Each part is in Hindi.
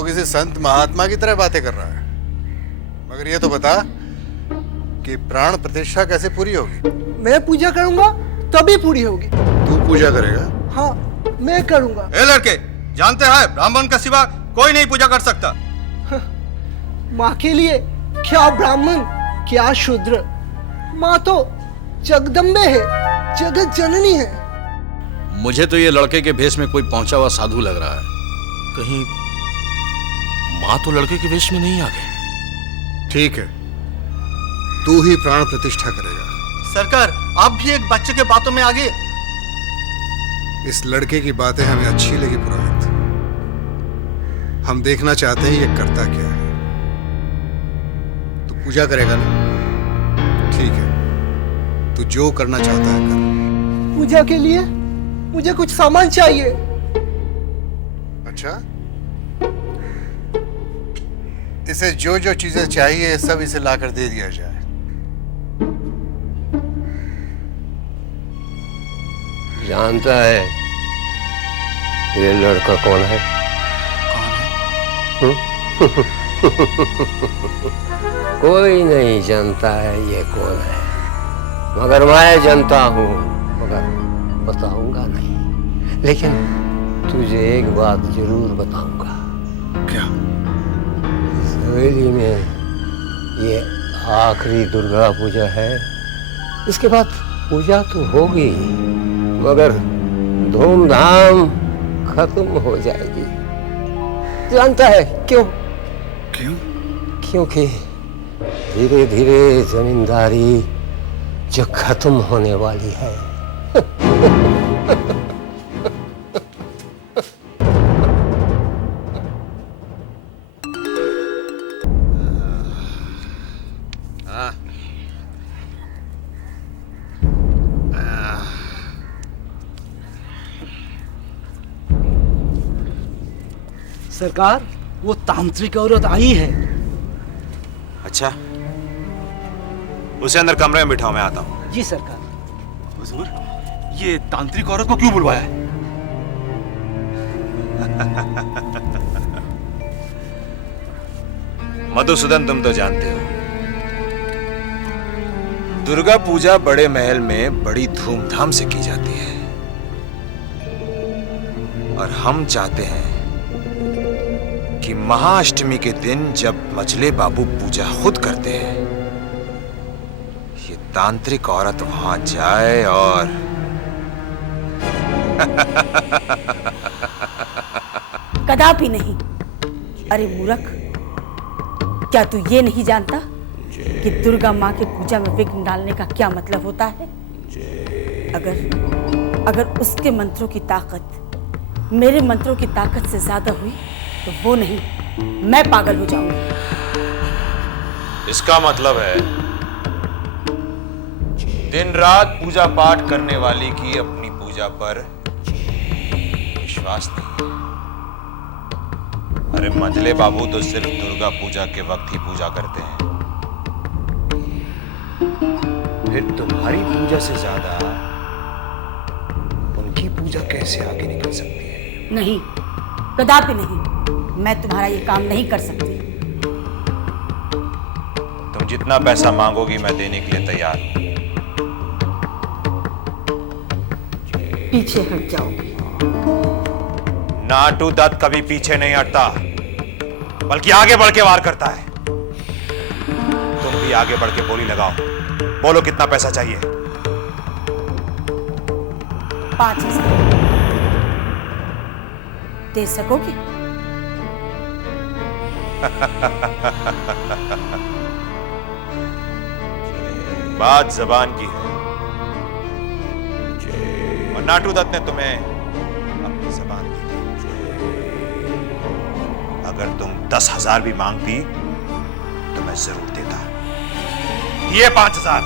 तो किसी संत महात्मा की तरह बातें कर रहा है। मगर ये तो बता कि प्राण प्रतिष्ठा कैसे पूरी होगी? मैं पूजा करूंगा तभी पूरी होगी। तू पूजा करेगा? हाँ, मैं करूंगा। ए लड़के, जानते हैं ब्राह्मण का सिवा कोई नहीं पूजा कर सकता। माँ के लिए क्या ब्राह्मण क्या शूद्र, माँ तो जगदम्बे है, जगत जननी है। मुझे तो ये लड़के के भेष में कोई पहुंचा हुआ साधु लग रहा है। कहीं माँ तो लड़के के वेश में नहीं आ गई? ठीक है, तू ही प्राण प्रतिष्ठा करेगा। सरकार, आप भी एक बच्चे के बातों में आ गए। इस लड़के की बातें हमें अच्छी लगी पुरोहित। हम देखना चाहते हैं ये करता क्या है। तू पूजा करेगा ना? ठीक है, तू जो करना चाहता है कर। पूजा के लिए मुझे कुछ सामान चाहिए। अच्छा, इसे जो जो चीजें चाहिए सब इसे लाकर दे दिया जाए। जानता है ये लड़का कौन है? कोई नहीं जानता है ये कौन है, मगर मैं जानता हूँ, मगर बताऊंगा नहीं। लेकिन तुझे एक बात जरूर बताऊंगा। क्या? इस हवेली में ये आखिरी दुर्गा पूजा है। इसके बाद पूजा तो होगी, मगर धूमधाम खत्म हो जाएगी। जानता है क्यों? क्यों? क्योंकि धीरे धीरे जमींदारी जो खत्म होने वाली है। सरकार, वो तांत्रिक औरत आई है। अच्छा, उसे अंदर कमरे में बिठाओ, मैं आता हूँ। जी सरकार। हुजूर, ये तांत्रिक औरत को क्यों बुलवाया है? मधुसूदन, तुम तो जानते हो दुर्गा पूजा बड़े महल में बड़ी धूमधाम से की जाती है, और हम चाहते हैं कि महाअष्टमी के दिन जब मझले बाबू पूजा खुद करते हैं, ये तांत्रिक औरत वहां जाए और कदापि नहीं। अरे मूर्ख, क्या तू ये नहीं जानता कि दुर्गा माँ के पूजा में विघ्न डालने का क्या मतलब होता है? अगर उसके मंत्रों की ताकत मेरे मंत्रों की ताकत से ज्यादा हुई तो वो नहीं, मैं पागल हो जाऊंगी। इसका मतलब है दिन रात पूजा पाठ करने वाली की अपनी पूजा पर विश्वास नहीं है। अरे मंझले बाबू तो सिर्फ दुर्गा पूजा के वक्त ही पूजा करते हैं। फिर तुम्हारी पूजा से ज्यादा उनकी पूजा कैसे आगे निकल सकती है? नहीं, कदापि नहीं। मैं तुम्हारा ये काम नहीं कर सकती। तुम जितना पैसा मांगोगी मैं देने के लिए तैयार हूं। पीछे हट जाओ। नाटू दत्त कभी पीछे नहीं हटता, बल्कि आगे बढ़ के वार करता है। तुम भी आगे बढ़ के बोली लगाओ। बोलो कितना पैसा चाहिए? 5,000 दे सकोगे? बात जबान की है, और नाटू दत्त ने तुम्हें अपनी जबान दी थी। अगर तुम 10,000 भी मांगती तो मैं जरूर देता। ये 5,000।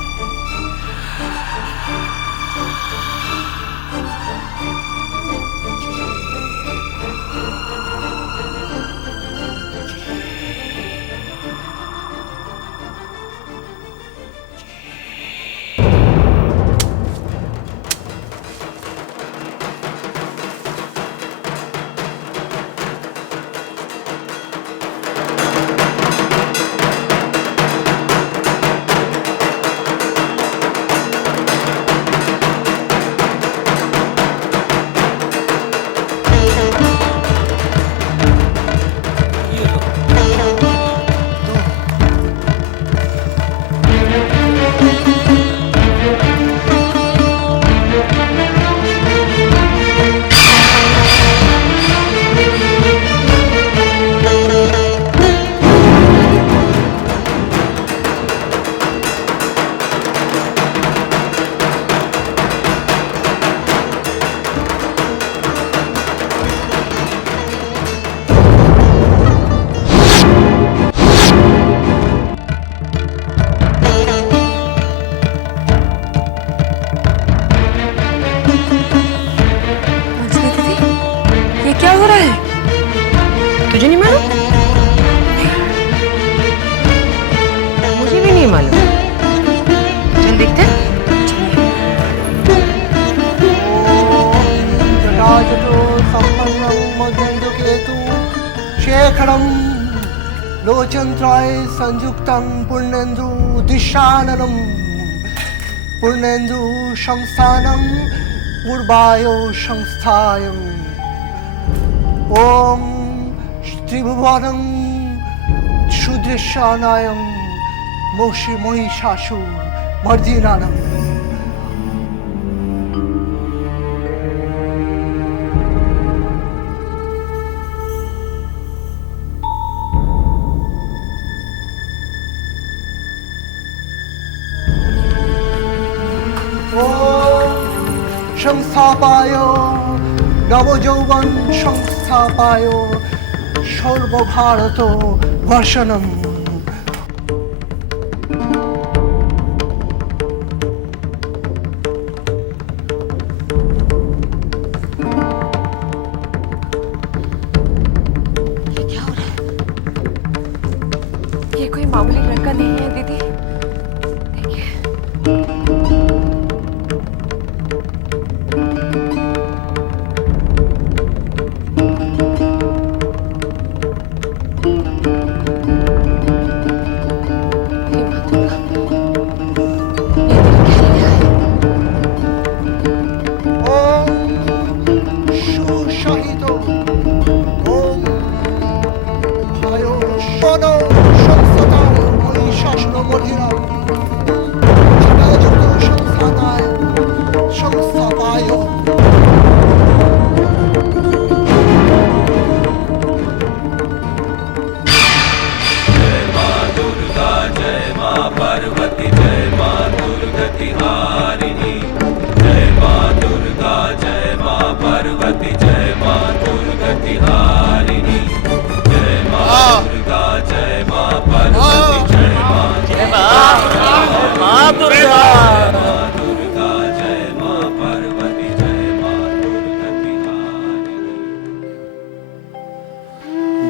शेखरम लोचनत्राय संयुक्तं पूर्णेन्दु दिशाननम पूर्णेन्दु संस्थानं पूर्वायो संस्थायं ओम त्रिभुवनं सुदृश्यानायं मोक्षि महिषासुर मर्दिनानम् संस्थापाय नवयौवन संस्थापाय सर्वभारत वर्षनम ये कोई मामूली लड़का नहीं है दीदी। देखिए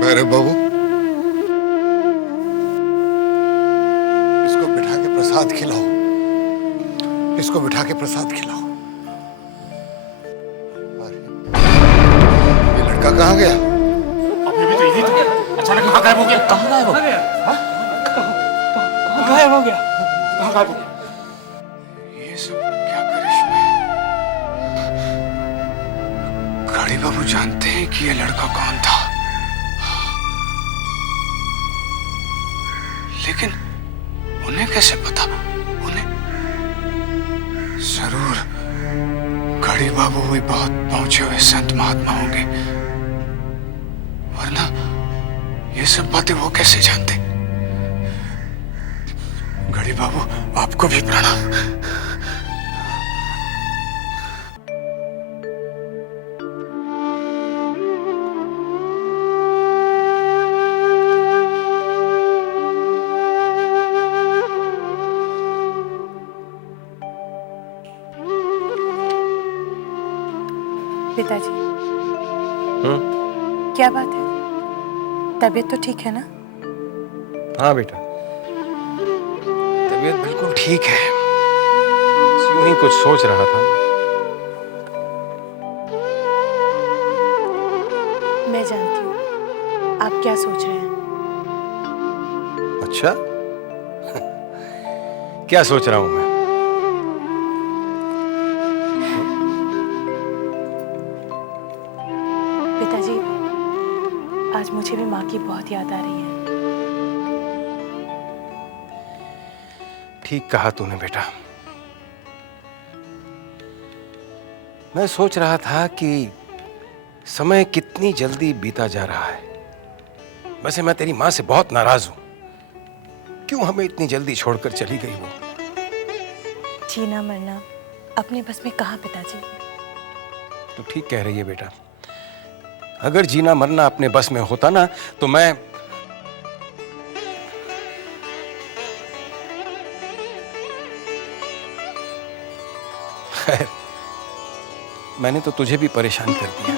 भैरव बाबू, इसको बिठा के प्रसाद खिलाओ, इसको बिठा के प्रसाद खिलाओ। ये लड़का कहाँ गया? अभी भी तो यही था, अचानक कहाँ गायब हो गया? कहाँ गायब हो गया? कहाँ गायब हो गया? कहाँ गायब हो गया? ये सब क्या करिश्मा है? घड़ी बाबू जानते हैं कि ये लड़का कौन था, लेकिन उन्हें कैसे पता? उन्हें जरूर घड़ी बाबू भी बहुत पहुंचे हुए संत महात्मा होंगे, वरना ये सब बातें वो कैसे जानते? घड़ी बाबू, आपको भी प्रणाम। पिताजी, क्या बात है? तबीयत तो ठीक है ना? हाँ बेटा, तबीयत बिल्कुल ठीक है। यूं ही कुछ सोच रहा था। मैं जानती हूँ आप क्या सोच रहे हैं। अच्छा क्या सोच रहा हूं मैं? पिताजी, आज मुझे भी माँ की बहुत याद आ रही है। ठीक कहा तूने बेटा। मैं सोच रहा था कि समय कितनी जल्दी बीता जा रहा है। वैसे मैं तेरी माँ से बहुत नाराज हूं। क्यों हमें इतनी जल्दी छोड़कर चली गई वो? जीना मरना अपने बस में कहाँ पिताजी। तो ठीक कह रही है बेटा। अगर जीना मरना अपने बस में होता ना तो मैं खैर, मैंने तो तुझे भी परेशान कर दिया।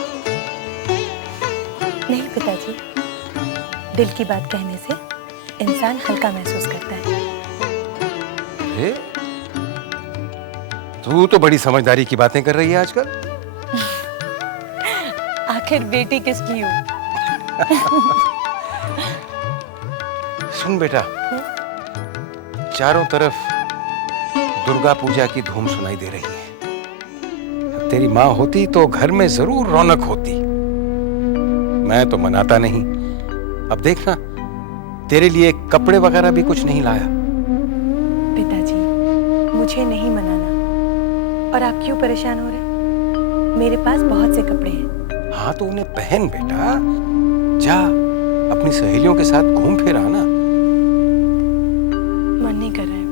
नहीं पिताजी, दिल की बात कहने से इंसान हल्का महसूस करता है। अरे, तू तो बड़ी समझदारी की बातें कर रही है आजकल। आखिर बेटी किसकी हूँ? सुन बेटा, चारों तरफ दुर्गा पूजा की धूम सुनाई दे रही है। तेरी माँ होती तो घर में जरूर रौनक होती। मैं तो मनाता नहीं। अब देखना, तेरे लिए कपड़े वगैरह भी कुछ नहीं लाया। पिताजी, मुझे नहीं मनाना। और आप क्यों परेशान हो रहे हैं? मेरे पास बहुत से कपड़े हैं। हाँ तो उन्हें पहन बेटा। जा, अपनी सहेलियों के साथ घूम फिर आना। मन नहीं कर रहा है।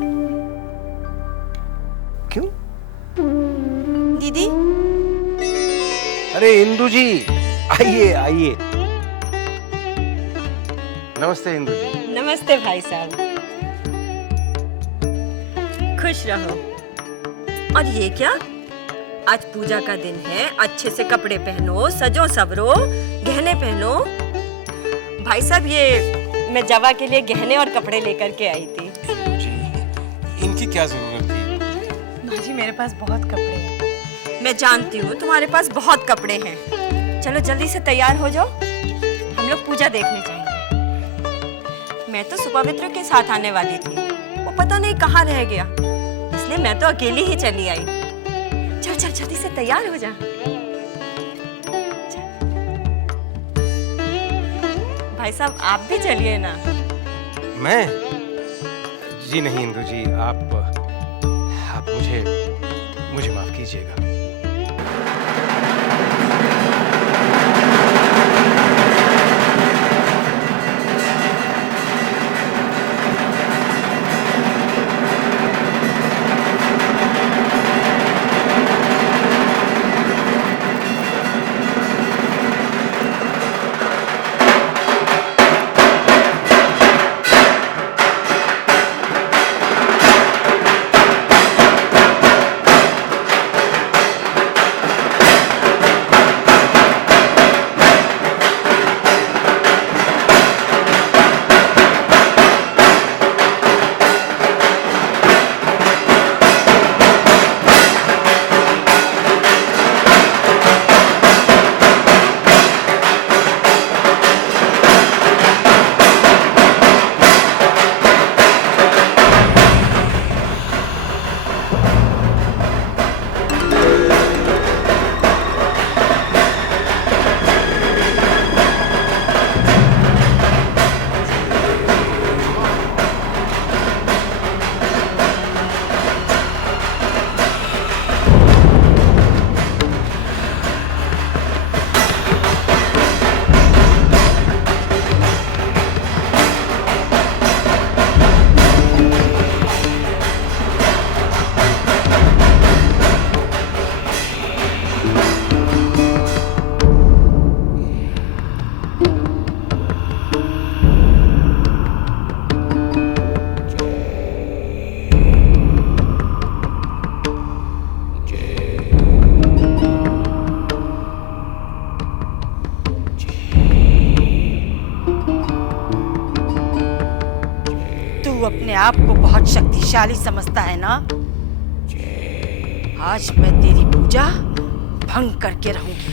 क्यों? दीदी, अरे इंदु जी, आइए आइए। नमस्ते इंदु जी। नमस्ते भाई साहब, खुश रहो। और ये क्या, आज पूजा का दिन है, अच्छे से कपड़े पहनो, सजो सवरो, गहने पहनो। भाई साहब, ये मैं जवा के लिए गहने और कपड़े लेकर के आई थी। जी, इनकी क्या जरूरत थी? माँ जी, मेरे पास बहुत कपड़े हैं। मैं जानती हूँ तुम्हारे पास बहुत कपड़े हैं। चलो जल्दी से तैयार हो जाओ, हम लोग पूजा देखने जाएंगे। मैं तो सुपवित्र के साथ आने वाली थी, वो पता नहीं कहाँ रह गया, इसलिए मैं तो अकेली ही चली आई। चल चल जल्दी से तैयार हो जा। भाई साहब, आप भी चलिए ना। मैं? जी नहीं इंदु जी, आप मुझे माफ कीजिएगा। अपने आप को बहुत शक्तिशाली समझता है ना? आज मैं तेरी पूजा भंग करके रहूंगी।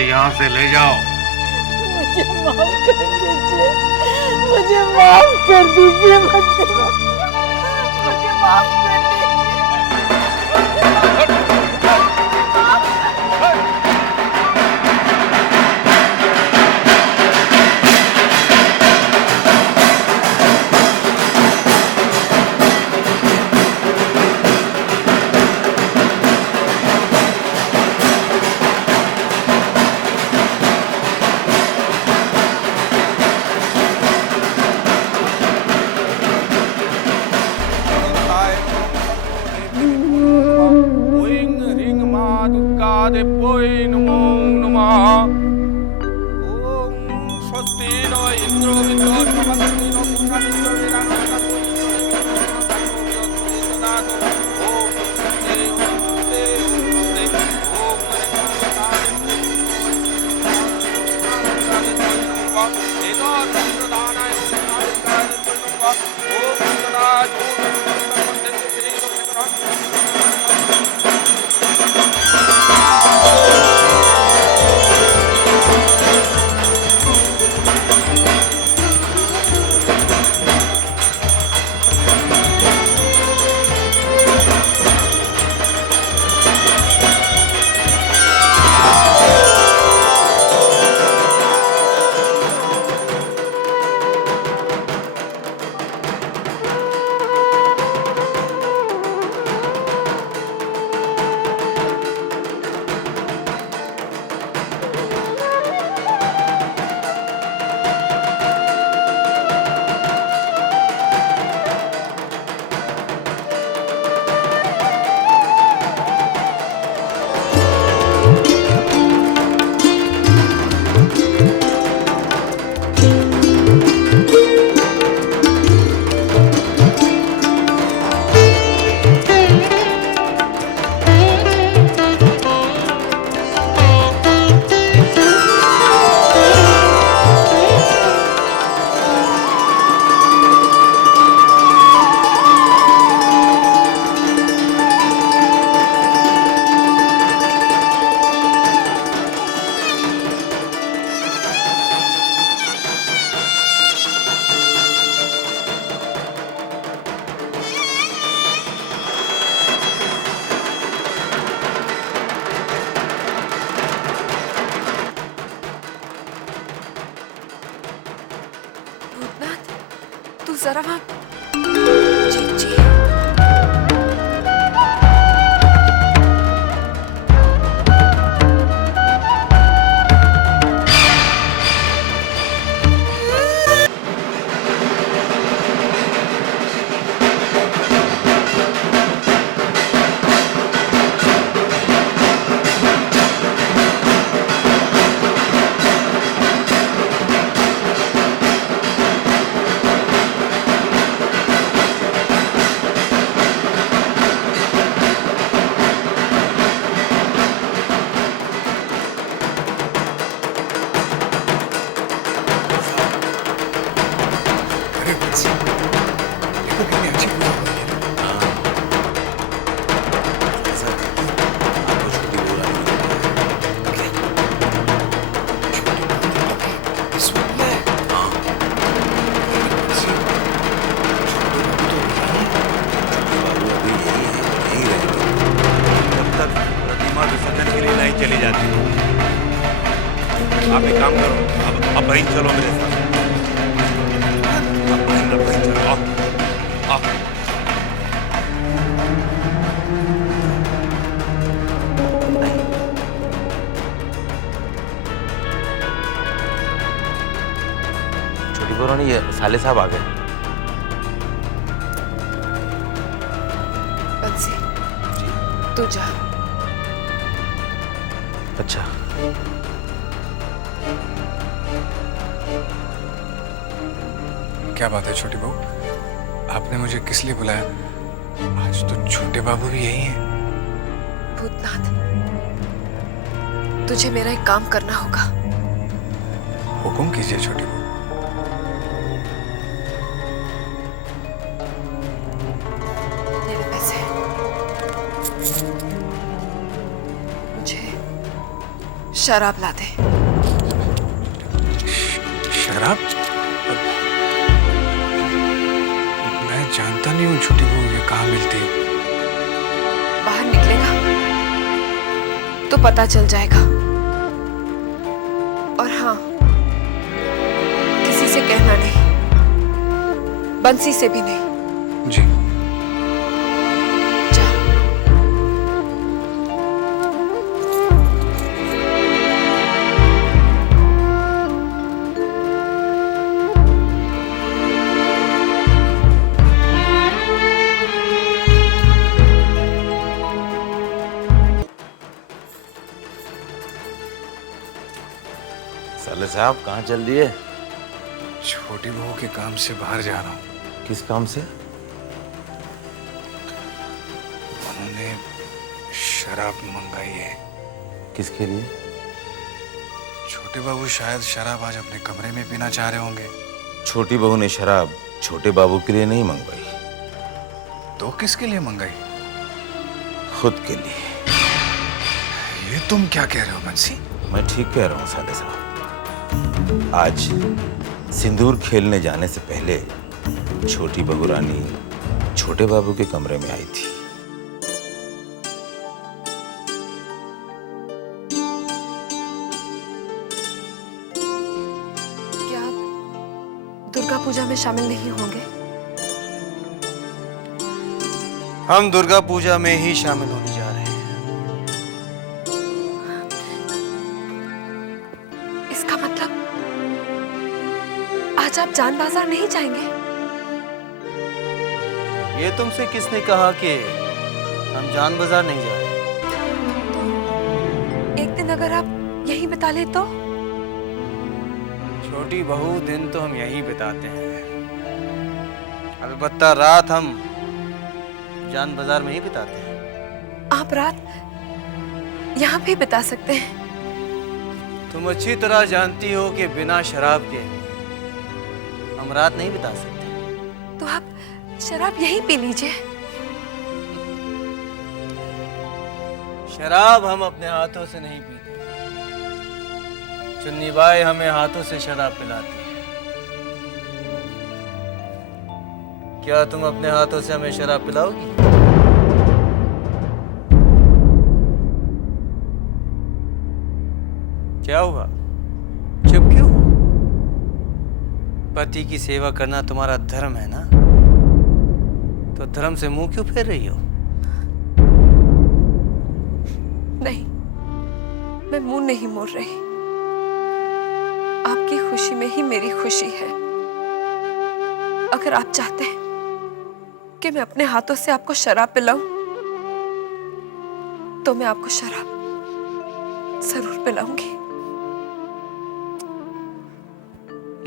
यहाँ से ले जाओ। मुझे माफ कर दीजिए, मुझे माफ कर दीजिए, मुझे माफ कर दीजिए। तू जरा वहाँ जी जी आप एक काम करो, अब वहीं चलो मेरे साथ। अब वहीं चलो, आओ, आओ। छोटी बहू ये साले साहब आ गए। बंसी, तू जा। अच्छा। क्या बात है छोटी बहू, आपने मुझे किस लिए बुलाया? आज तो छोटे बाबू भी यही हैं। भूतनाथ, तुझे मेरा एक काम करना होगा। हुक्म कीजिए छोटी बहू। मेरे पैसे मुझे शराब ला दे। शराब? मैं जानता नहीं हूँ छोटी बहू, ये कहाँ मिलती है? बाहर निकलेगा तो पता चल जाएगा। और हाँ, किसी से कहना नहीं, बंसी से भी नहीं। जी। साले साहब कहाँ चल दिए? छोटी बहू के काम से बाहर जा रहा हूँ। किस काम से? उन्होंने शराब मंगाई है। किसके लिए? छोटे बाबू शायद शराब आज अपने कमरे में पीना चाह रहे होंगे। छोटी बहू ने शराब छोटे बाबू के लिए नहीं मंगवाई। तो किसके लिए मंगाई? खुद के लिए। ये तुम क्या कह रहे हो बंसी? मैं ठीक कह रहा हूँ साले साहब। आज सिंदूर खेलने जाने से पहले छोटी बहू रानी छोटे बाबू के कमरे में आई थी। क्या आप दुर्गा पूजा में शामिल नहीं होंगे? हम दुर्गा पूजा में ही शामिल होने जा रहे हैं। इसका मतलब आज आप जान बाजार नहीं जाएंगे? ये तुमसे किसने कहा कि हम जान बाजार नहीं जा रहे? एक दिन अगर आप यहीं बिता ले तो? छोटी बहू दिन तो हम यहीं बिताते हैं, अलबत्ता रात हम जान बाजार में ही बिताते हैं। आप रात यहाँ भी बिता सकते हैं। तुम अच्छी तरह जानती हो कि बिना शराब के हम रात नहीं बिता सकते। तो आप शराब यहीं पी लीजिए। शराब हम अपने हाथों से नहीं पीते। चुन्नी बाई हमें हाथों से शराब पिलाती है। क्या तुम अपने हाथों से हमें शराब पिलाओगी? क्या हुआ? चुप क्यों? पति की सेवा करना तुम्हारा धर्म है ना, तो धर्म से मुंह क्यों फेर रही हो? नहीं, मैं मुंह नहीं मोड़ रही। आपकी खुशी में ही मेरी खुशी है। अगर आप चाहते हैं कि मैं अपने हाथों से आपको शराब पिलाऊं, तो मैं आपको शराब जरूर पिलाऊंगी।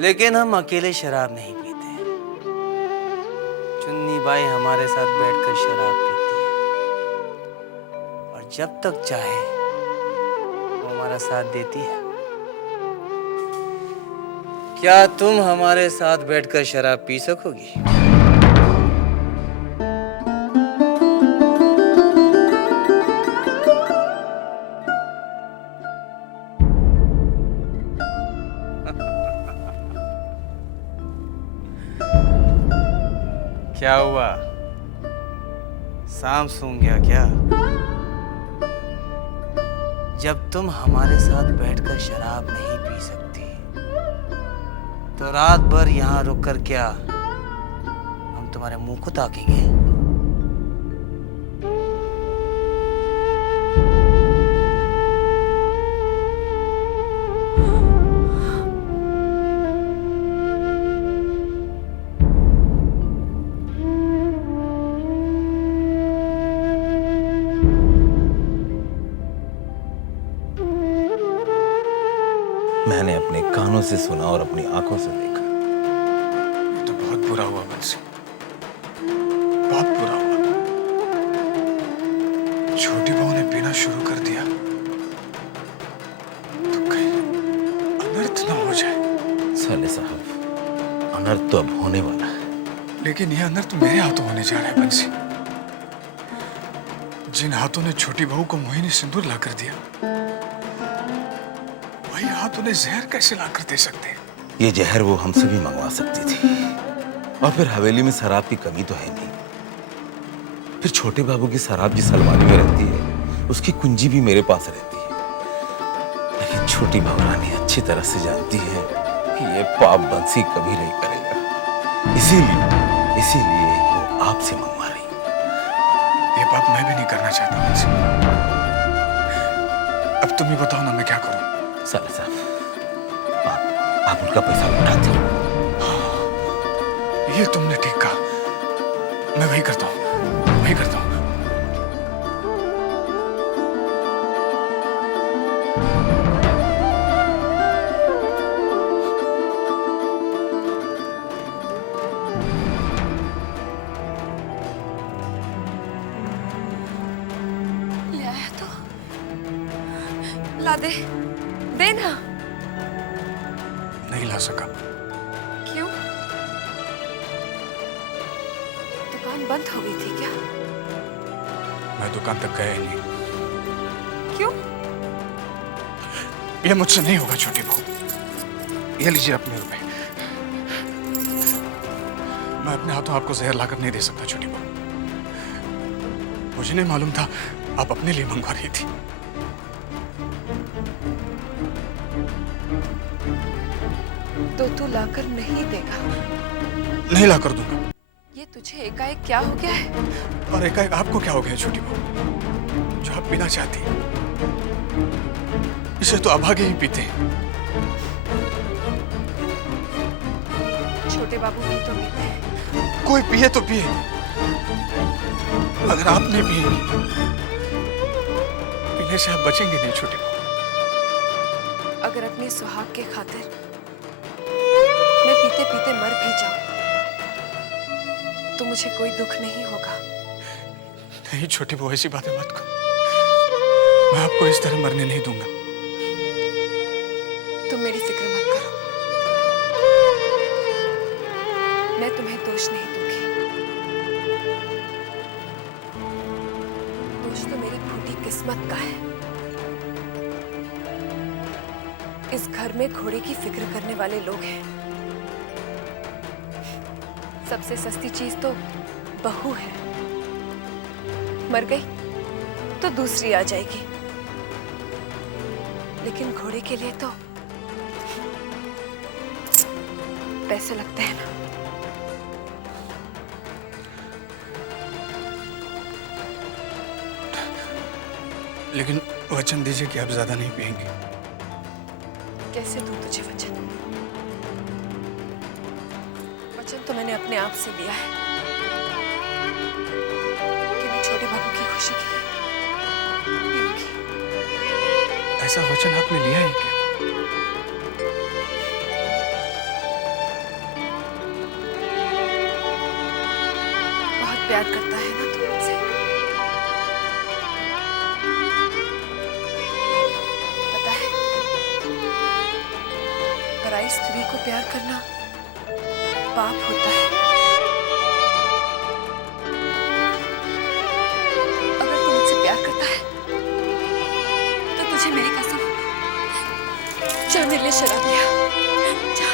लेकिन हम अकेले शराब नहीं पीते। चुन्नी बाई हमारे साथ बैठकर शराब पीती है, और जब तक चाहे वो हमारा साथ देती है। क्या तुम हमारे साथ बैठकर शराब पी सकोगी? क्या हुआ? सांप सूंघ गया क्या? जब तुम हमारे साथ बैठकर शराब नहीं पी सकती, तो रात भर यहाँ रुककर क्या हम तुम्हारे मुंह को ताकेंगे? मैंने अपने कानों से सुना और अपनी आंखों से देखा। ये तो बहुत बुरा हुआ बंसी, बहुत बुरा हुआ। छोटी बहू ने पीना शुरू कर दिया तो कहीं अनर्थ न हो जाए। साले साहब, अनर्थ तो अब होने वाला है। लेकिन यह अनर्थ मेरे हाथों होने जा रहा है बंसी। जिन हाथों ने छोटी बहू को मोहिनी सिंदूर ला कर दिया, वही हाथ उन्हें जहर कैसे ला कर दे सकते हैं? ये जहर वो हमसे भी मंगवा सकती थी। और फिर हवेली में शराब की कमी तो है नहीं। फिर छोटे बाबू की शराब जिस अलमारी में रहती है, उसकी कुंजी भी मेरे पास रहती है। लेकिन छोटी बहू रानी अच्छी तरह से जानती है कि ये पाप बंसी कभी नहीं करेगा। इसीलिए वो आपसे मंगवा रही। ये पाप मैं भी नहीं करना चाहता बंसी। अब तुम ही बताओ ना, मैं क्या करूं? साले साहब, आप उनका पैसा लौटाते हो। ये तुमने ठीक कहा। मैं वही करता हूँ, वही करता हूँ। ला दे, दे ना। नहीं ला सका। क्यों? दुकान बंद हो गई थी क्या? मैं दुकान तक गया ही नहीं। क्यों? ये मुझसे नहीं होगा छोटी बहू। ये लीजिए अपने रुपए। मैं अपने हाथों आपको जहर लाकर नहीं दे सकता छोटी बहू। मुझे नहीं मालूम था आप अपने लिए मंगवा रही थी। तो तू लाकर नहीं देगा? नहीं लाकर दूंगा। ये तुझे एकाएक क्या हो गया है? और एकाएक आपको क्या हो गया छोटी बहू, जो आप पीना चाहती हैं? इसे तो अभागे ही पीते हैं। छोटे बाबू भी तो पीते हैं। कोई पिए तो पिए, अगर आप नहीं पिएंगी पीने से आप बचेंगे नहीं छोटी बहू। अगर अपने सुहाग के खातिर मैं पीते पीते मर भी जाऊं तो मुझे कोई दुख नहीं होगा। नहीं छोटी बहू, ऐसी बातें मत करो। मैं आपको इस तरह मरने नहीं दूंगा। तुम मेरी फिक्र मत करो, मैं तुम्हें दोष नहीं दूंगी। दोष तो मेरी फूटी किस्मत का है। इस घर में घोड़े की फिक्र करने वाले लोग हैं। सबसे सस्ती चीज तो बहू है। मर गई तो दूसरी आ जाएगी, लेकिन घोड़े के लिए तो पैसे लगते हैं ना। लेकिन वचन दीजिए कि आप ज्यादा नहीं पिएंगे। कैसे दूं तुझे वचन? वचन तो मैंने अपने आप से लिया है कि मैं छोटे बाबू की खुशी के लिए पीऊंगी। ऐसा वचन आपने लिया है क्या? बहुत प्यार करता है ना तू मुझसे। पता है, पराई स्त्री को प्यार करना पाप होता है। अगर तू मुझसे प्यार करता है तो तुझे मेरी कसम, जा मेरे लिए शराब ले आ। जा।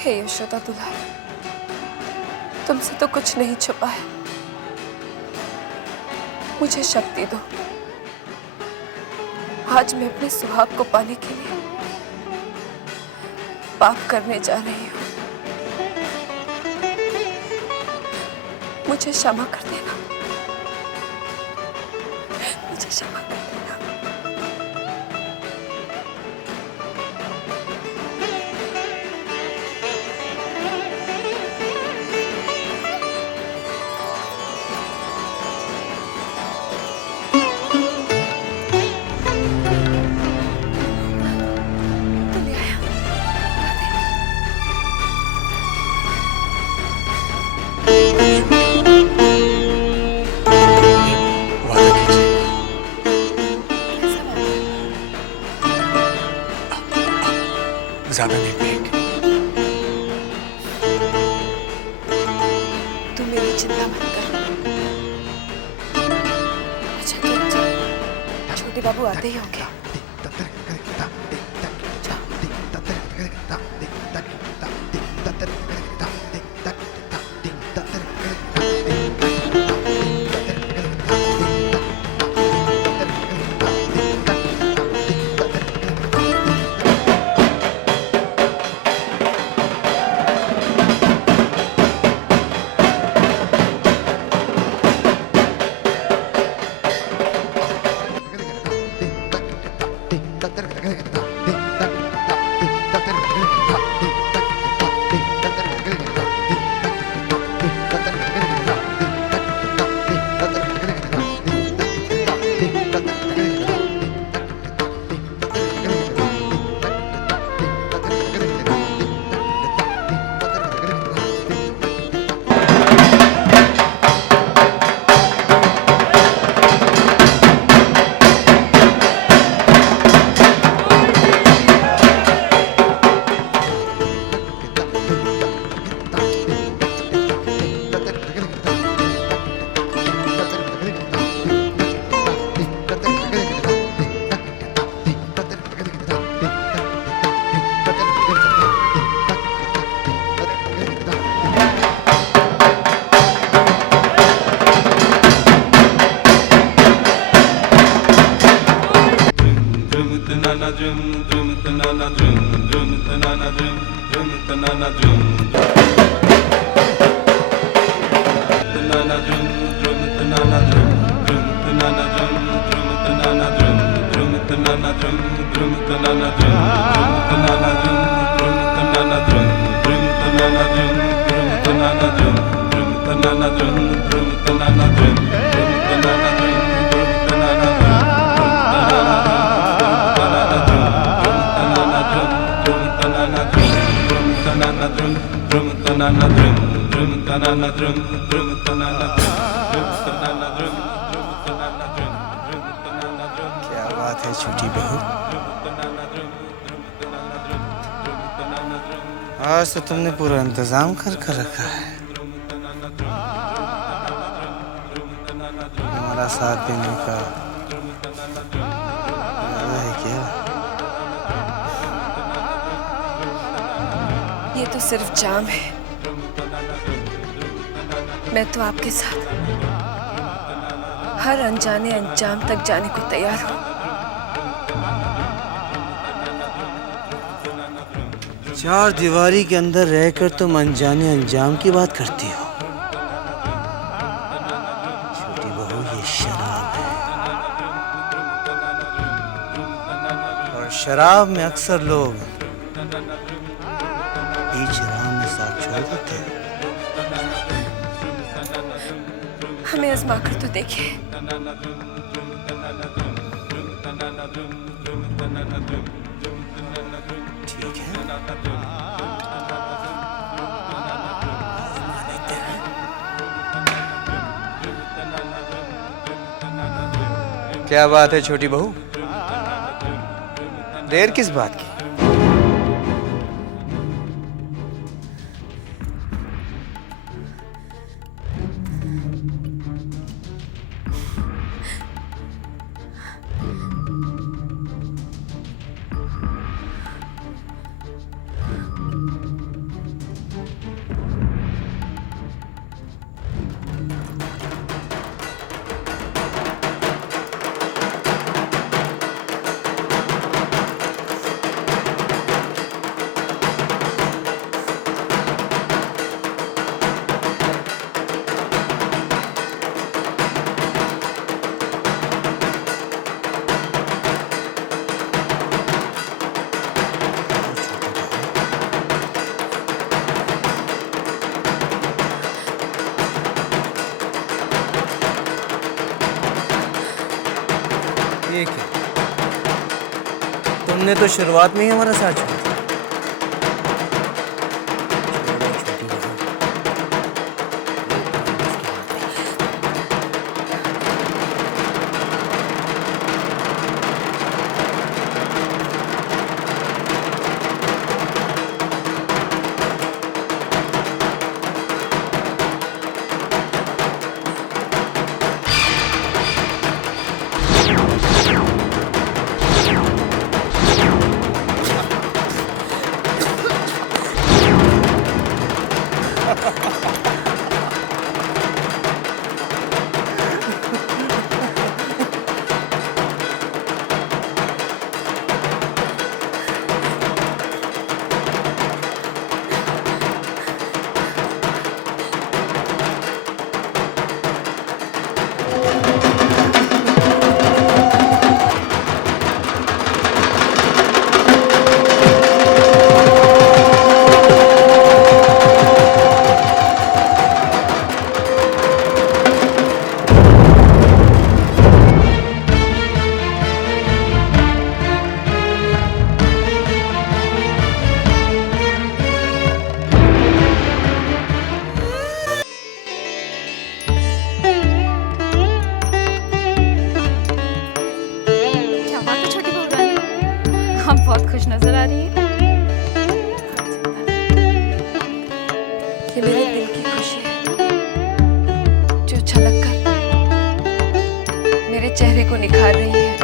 हे यशोदा दुल्हा, तुमसे तो कुछ नहीं छुपा है। मुझे शक्ति दो। आज मैं अपने सुहाग को पाने के लिए पाप करने जा रही हूँ। मुझे क्षमा कर देना। मुझे क्षमा कर देना। ज्यादा नहीं पिएंगे। तू मेरी चिंता मत कर। अच्छा तो जा, छोटे बाबू आते ही होंगे। क्या बात है छोटी बहू, आज तो तुमने पूरा इंतजाम कर रखा है हमारा साथ देने का। है क्या? ये तो सिर्फ जाम है, मैं तो आपके साथ हर अनजाने अंजाम तक जाने को तैयार हूँ। चार दीवारी के अंदर रहकर तुम अनजाने अंजाम की बात करती हो। छोटी बहू, ये शराब है और शराब में अक्सर लोग बीच राह में साथ छोड़ देते हैं। हमें आजमा कर तो देखिए। ठीक है, क्या बात है छोटी बहू, देर किस बात की? ये क्या? तुमने तो शुरुआत में ही हमारा साथ छोड़ा। बहुत खुश नजर आ रही है। ये मेरे दिल की खुशी है जो झलक कर मेरे चेहरे को निखार रही है।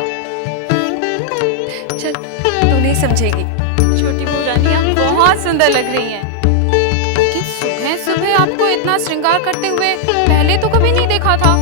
चल, तू नहीं समझेगी। छोटी बहू रानी, आप बहुत सुंदर लग रही हैं। लेकिन सुबह सुबह आपको इतना श्रृंगार करते हुए पहले तो कभी नहीं देखा था।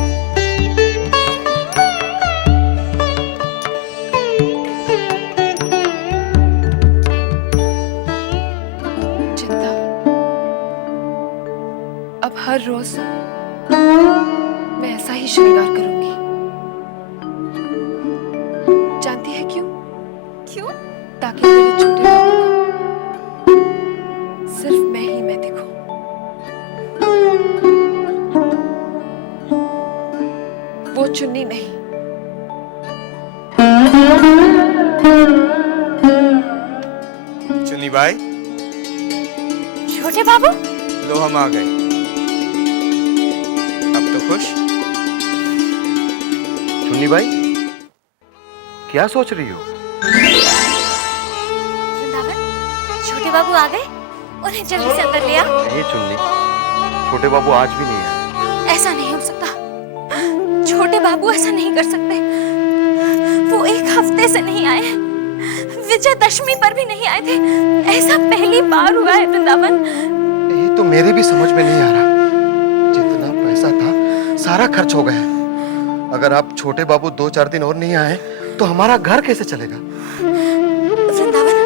चुन्नी भाई, छोटे बाबू, लो हम आ गए। अब तो खुश? चुन्नी भाई, क्या सोच रही हो? वृंदावन, छोटे बाबू आ गए? उन्हें जल्दी से अंदर ले आ। नहीं चुन्नी, छोटे बाबू आज भी नहीं आए। ऐसा नहीं हो सकता। छोटे बाबू ऐसा नहीं कर सकते। वो एक हफ्ते से नहीं आए, विजयदशमी पर भी नहीं आए थे। ऐसा पहली बार हुआ है वृंदावन। ये तो मेरे भी समझ में नहीं आ रहा। जितना पैसा था सारा खर्च हो गया है। अगर आप छोटे बाबू 2-4 दिन और नहीं आए तो हमारा घर कैसे चलेगा? वृंदावन,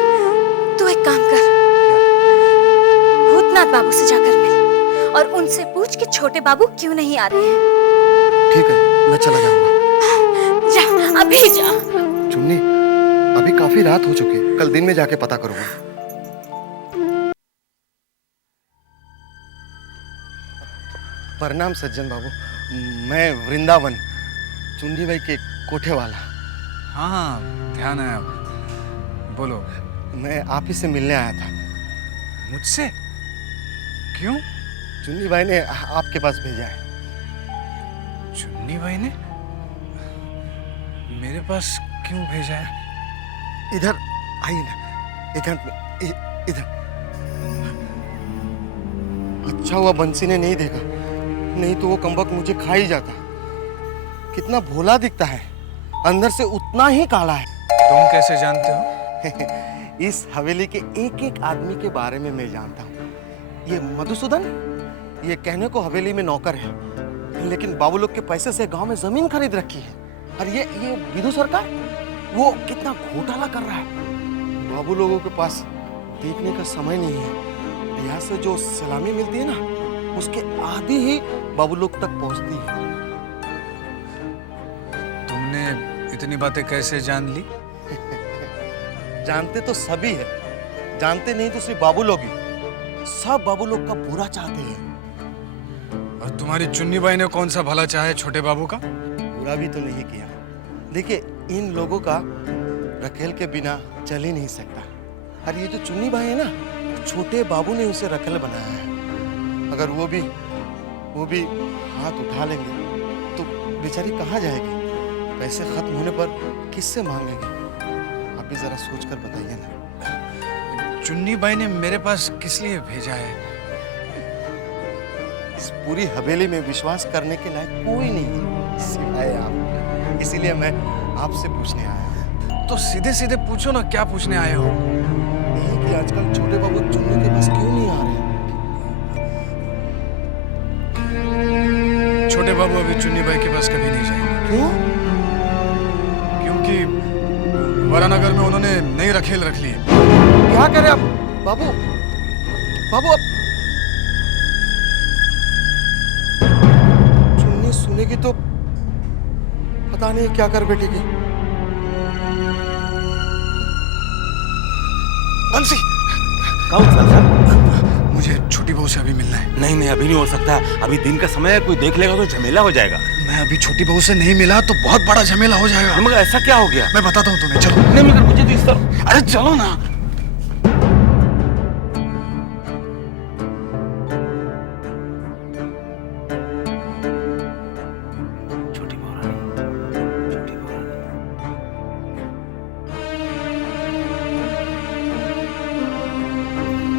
तू एक काम कर, भूतनाथ बाबू से जाकर मिल और उनसे पूछ कि छोटे बाबू क्यों नहीं आ रहे हैं। ठीक है, मैं चला जाऊंगा। जा, अभी जा। चुन्नी, अभी काफी रात हो चुकी है, कल दिन में जाके पता करूंगा। प्रणाम सज्जन बाबू, मैं वृंदावन, चुन्नी भाई के कोठे वाला। हाँ, ध्यान है। बोलो। मैं आप ही से मिलने आया था। मुझसे? क्यों? चुन्नी भाई ने आपके पास भेजा है। चुन्नी भाई ने मेरे पास क्यों भेजा है? इधर आइए ना, एकांत में, इधर। अच्छा हुआ बंसी ने नहीं देखा, नहीं तो वो कमबख्त मुझे खा ही जाता। कितना भोला दिखता है, अंदर से उतना ही काला है। तुम कैसे जानते हो? इस हवेली के एक एक आदमी के बारे में मैं जानता हूँ। ये मधुसूदन, ये कहने को हवेली में नौकर है, लेकिन बाबू लोग के पैसे से गांव में जमीन खरीद रखी है। और ये विधु सरकार, वो कितना घोटाला कर रहा है। बाबू लोगों के पास देखने का समय नहीं है। यहाँ से जो सलामी मिलती है ना, उसके आधी ही बाबू लोग तक पहुंचती है। तुमने इतनी बातें कैसे जान ली? जानते तो सभी है, जानते नहीं तो सिर्फ बाबू लोग ही। सब बाबू लोग का बुरा चाहते हैं। और तुम्हारी चुन्नी बाई ने कौन सा भला चाहे छोटे बाबू का? बुरा भी तो नहीं किया। देखिए, इन लोगों का रखेल के बिना चल ही नहीं सकता। और ये जो चुन्नी बाई है ना, छोटे बाबू ने उसे रखेल बनाया है। अगर वो भी हाथ उठा लेंगे तो बेचारी कहाँ जाएगी? पैसे खत्म होने पर किससे मांगेगी? आप भी जरा सोचकर बताइए ना। चुन्नी बाई ने मेरे पास किस लिए भेजा है? इस पूरी हवेली में विश्वास करने के लायक कोई नहीं है सिवाय आप। इसीलिए मैं आपसे पूछने आया हूँ। तो सीधे सीधे पूछो ना, क्या पूछने आए हो? नहीं कि आजकल छोटे बाबू चुन्नी के पास क्यों नहीं आ रहे? छोटे बाबू अभी चुन्नी बाई के पास कभी नहीं जाएंगे। क्यों? क्योंकि वरानगर में उन्होंने नई रखेल रख ली है। क्या करे आप बाबू? बाबू अब चुन्नी सुनेगी तो पता नहीं क्या कर बैठेगी। बंसी, कौन सा सर? मुझे छोटी बहू से अभी मिलना है। नहीं नहीं, अभी नहीं हो सकता। अभी दिन का समय है, कोई देख लेगा तो झमेला हो जाएगा। मैं अभी छोटी बहू से नहीं मिला तो बहुत बड़ा झमेला हो जाएगा। मगर ऐसा क्या हो गया? मैं बताता हूँ तुम्हें, चलो। नहीं मगर मुझे तो इस तरह, अरे चलो ना।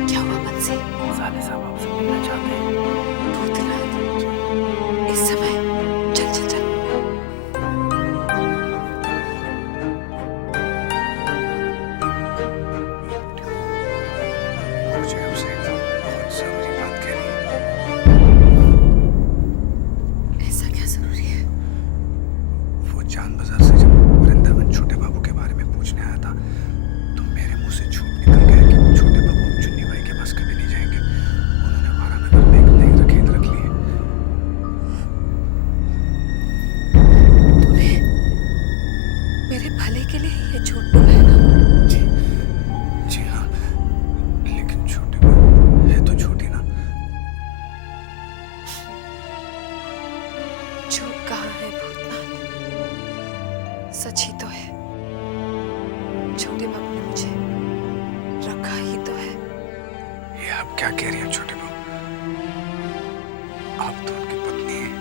क्या हुआ बंसी? साले साहब आपसे मिलना चाहते हैं। भूतनाथ, इस समय? चल चल चल। मुझे आपसे एक बहुत जरूरी बात कहनी है। ऐसा क्या जरूरी है? वो चांद बाजार से जब वृंदावन छोटे बाबू के बारे में पूछने आया था तो मेरे मुंह से झूठ निकल गया कि छोटे बाबू चुन्नी बाई के पास कभी नहीं जाएंगे। उन्होंने वारानगर में एक नई रखेल रख ली है। तूने मेरे भले के लिए ये झूठ बोला है ना? जी हाँ, लेकिन छोटे बाबू है तो छोटी ना। झूठ कहाँ है भूतनाथ? सच ही तो है। क्या कह रही है छोटे बहू? आप तो उनकी पत्नी हैं।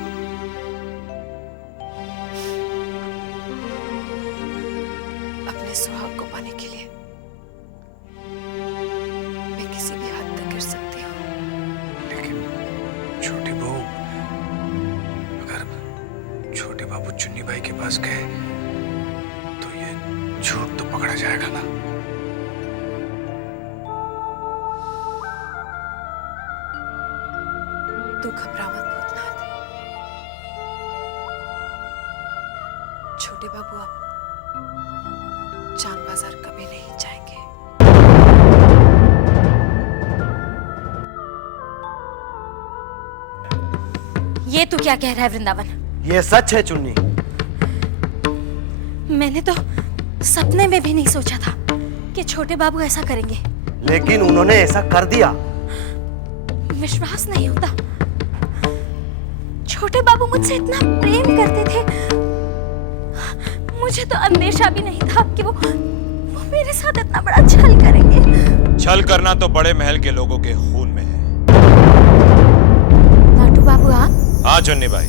अपने सुहाग को पाने के लिए मैं किसी भी हद तक गिर सकती हूँ। लेकिन छोटी बहू, अगर छोटे बाबू चुन्नी भाई के पास गए तो ये झूठ तो पकड़ा जाएगा ना। तू घबरा मत भूतनाथ। छोटे बाबू अब चांद बाजार कभी नहीं जाएंगे। ये तू क्या कह रहा है वृंदावन? ये सच है चुन्नी। मैंने तो सपने में भी नहीं सोचा था कि छोटे बाबू ऐसा करेंगे। लेकिन उन्होंने ऐसा कर दिया। विश्वास नहीं होता। छोटे बाबू मुझसे इतना प्रेम करते थे, मुझे तो अंदेशा भी नहीं था कि वो मेरे साथ इतना बड़ा छल करेंगे। छल करना तो बड़े महल के लोगों के खून में है। लाटू बाबू आप? हाँ चुन्नी भाई,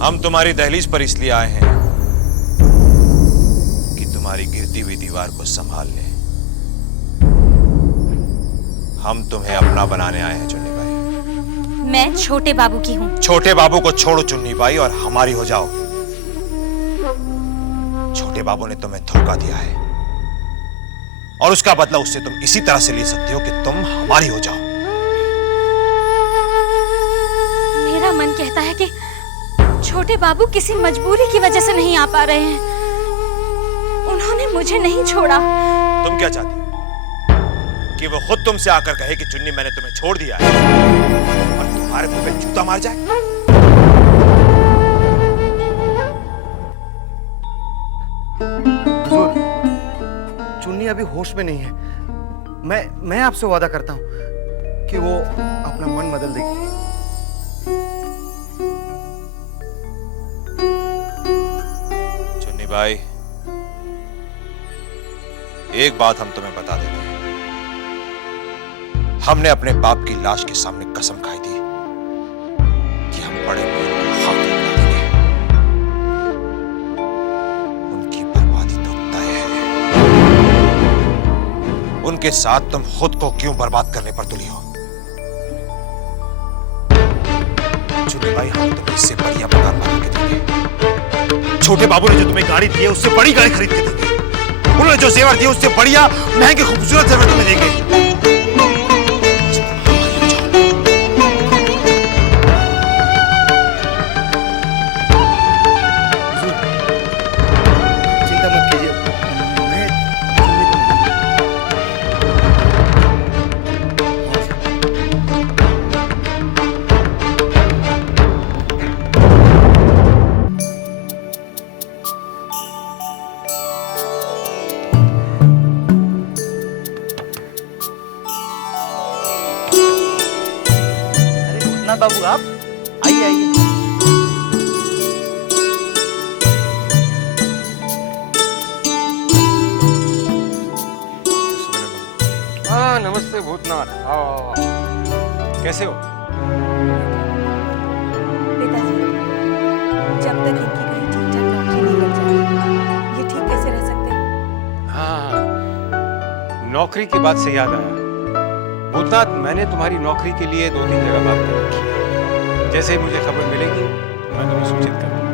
हम तुम्हारी दहलीज पर इसलिए आए हैं कि तुम्हारी गिरती हुई दीवार को संभाल लें। हम तुम्हें अपना बनाने आए हैं चुन्नी भाई। मैं छोटे बाबू की हूँ। छोटे बाबू को छोड़ो चुन्नी भाई और हमारी हो जाओ। छोटे बाबू ने तुम्हें धोखा दिया है और उसका बदला उससे तुम इसी तरह से ले सकती हो कि तुम हमारी हो जाओ। मेरा मन कहता है कि छोटे बाबू किसी मजबूरी की वजह से नहीं आ पा रहे हैं। उन्होंने मुझे नहीं छोड़ा। तुम क्या चाहती हो? कि वो खुद तुमसे आकर कहे कि चुन्नी मैंने तुम्हें छोड़ दिया है और तुम्हारे मुंह पे जूता मार जाए? हुजूर, चुन्नी अभी होश में नहीं है। मैं आपसे वादा करता हूं कि वो अपना मन बदल देगी। चुन्नी भाई, एक बात हम तुम्हें बता देते हैं। हमने अपने बाप की लाश के सामने कसम खाई थी कि हम बड़े महल को खाक में मिला देंगे। उनकी बर्बादी तो तय है। उनके साथ तुम खुद को क्यों बर्बाद करने पर तुली हो? चुन्नी भाई, हम तुम्हें इससे बढ़िया मकान बना के देंगे। छोटे बाबू ने जो तुम्हें गाड़ी दी है उससे बड़ी गाड़ी खरीद के देंगे। उन्होंने जो जेवर दिए उससे बढ़िया महंगे खूबसूरत जेवर तुम्हें देंगे। बाबू आप आइए आइए। हाँ नमस्ते भूतनाथ, आओ आओ आओ। कैसे हो? पिताजी, जब तक इनकी कहीं ठीक ठाक नौकरी नहीं लग जाती, ये ठीक कैसे रह सकते हैं? हाँ, नौकरी की बात से याद आया भूतनाथ, मैंने तुम्हारी नौकरी के लिए 2-3 जगह बात कर रखी है। जैसे ही मुझे खबर मिलेगी मैं तुम्हें सूचित कर दूंगा।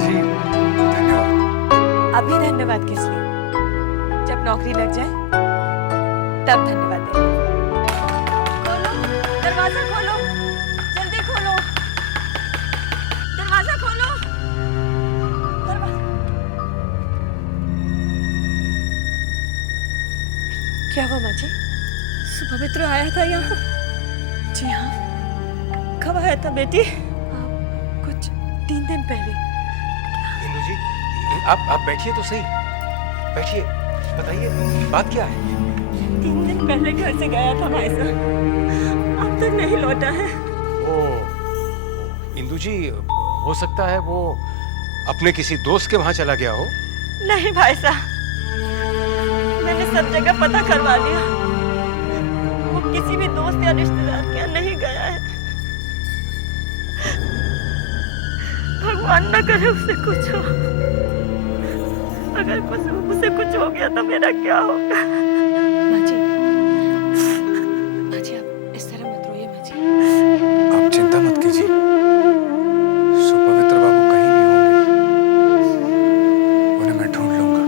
जी धन्यवाद। अभी धन्यवाद किस लिए? जब नौकरी लग जाए तब धन्यवाद देना। खोलो, दरवाजा खोलो, जल्दी खोलो, दरवाजा खोलो, क्या हुआ माँ जी? सुपवित्र आया था यहाँ। जी हाँ। कब आया था बेटी? कुछ 3 दिन पहले। इंदु जी, आप बैठिए तो सही, बैठिए, बताइए बात क्या है? 3 दिन पहले घर से गया था भाई साहब, अब तक नहीं लौटा है। ओ, इंदु जी, हो सकता है वो अपने किसी दोस्त के वहां चला गया हो। नहीं भाई साहब, मैंने सब जगह पता करवा लिया, वो किसी भी दोस्त या रिश्तेदार के यहाँ नहीं गया है। भगवान न करे उसे कुछ हो। अगर उसे कुछ हो गया तो मेरा क्या होगा? माँ जी आप इस तरह मत रोइए माँ जी। आप चिंता मत कीजिए, सुपवित्र बाबू कहीं भी होंगे, उन्हें मैं ढूंढ लूंगा।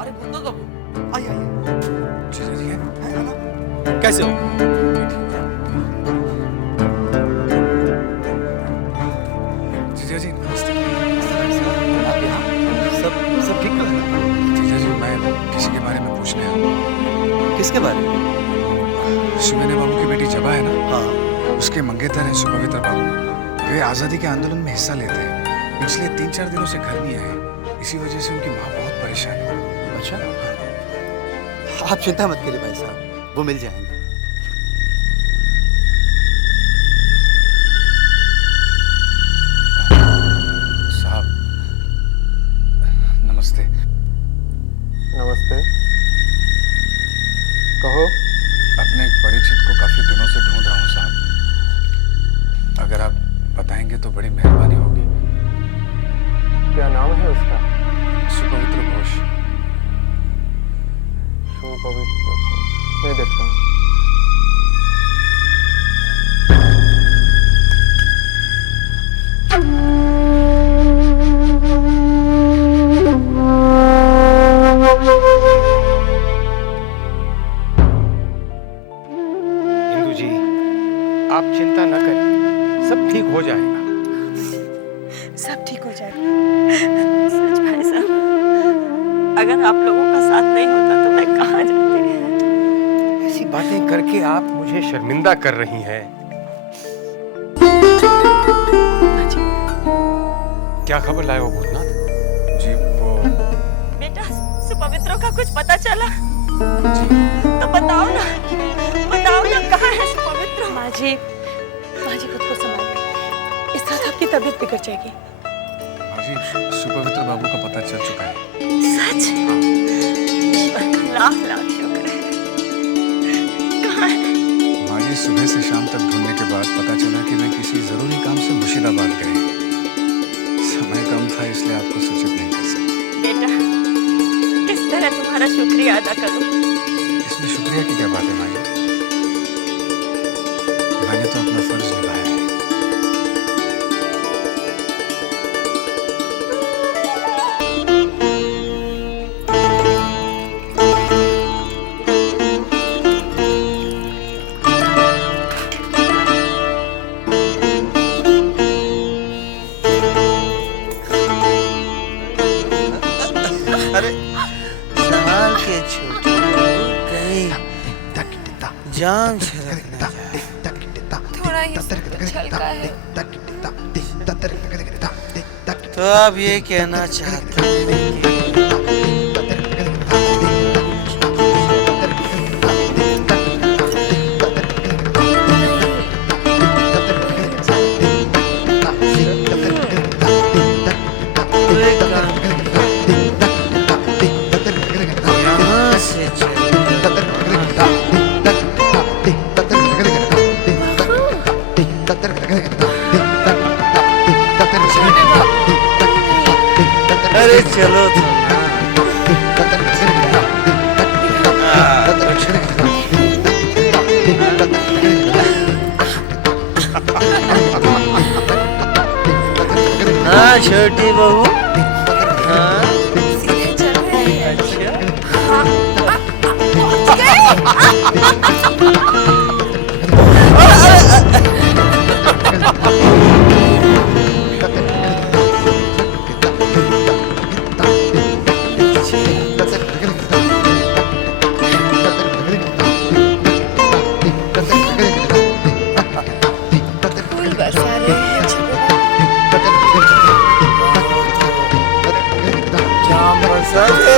अरे भूतनाथ बाबू आइए आइए। जीजा जी कैसे हो? जीजा जी नमस्ते। आप यहाँ सब ठीक तो है ना? जीजा जी मैं किसी के बारे में पूछने आया। किसके बारे में? सुमेने बाबू की बेटी जबा है ना? हाँ। उसके मंगेतर हैं सुपवित्र बाबू। वे आजादी के आंदोलन में हिस्सा लेते हैं, पिछले 3-4 दिनों से घर नहीं आए। इसी वजह से उनकी माँ बहुत परेशान है। अच्छा आप चिंता मत करिए भाई साहब, वो मिल जाएंगे। साहब नमस्ते। नमस्ते, कहो। अपने एक परिचित को काफी दिनों से ढूंढ रहा हूँ साहब, अगर आप बताएंगे तो बड़ी मेहरबानी होगी। क्या नाम है उसका? सुपवित्र घोष। सुपवित्र घोष, मैं देखता हूँ। इंदु जी आप चिंता न करें, सब ठीक हो जाएगा। सब ठीक हो जाएगा। सच भाई साहब, अगर आप लोगों का साथ नहीं होता तो मैं कहाँ जाती? ऐसी बातें करके आप मुझे शर्मिंदा कर रही हैं। क्या खबर लाए हो भूतनाथ? जी वो बेटा सुपवित्रों का कुछ पता चला? तो बताओ ना कहाँ है सुपवित्र? माँ जी खुद को संभालिए, इस तरह आपकी तबीयत बिगड़ जाएगी। जी सुपवित्र बाबू का पता चल चुका है। सच? ईश्वर का लाख लाख शुक्र है। कहाँ है? माँ जी सुबह से शाम तक ढूंढने के बाद पता चला कि वे किसी जरूरी काम से मुर्शिदाबाद गए। समय कम था इसलिए आपको सूचित नहीं कर सके। बेटा किस तरह तुम्हारा शुक्रिया अदा करूं? इसमें शुक्रिया की क्या बात है माँ जी, मैंने तो अपना फर्ज निभाया है। अरे संभाल के छोटी कहीं जाम छलकना थोड़ा ही छलका है। तो आप ये कहना चाहते हैं कि यहाँ से अरे चलो हाँ छोटी बहू, हाँ फूल बरसा रहे हैं जाम बरसा दे।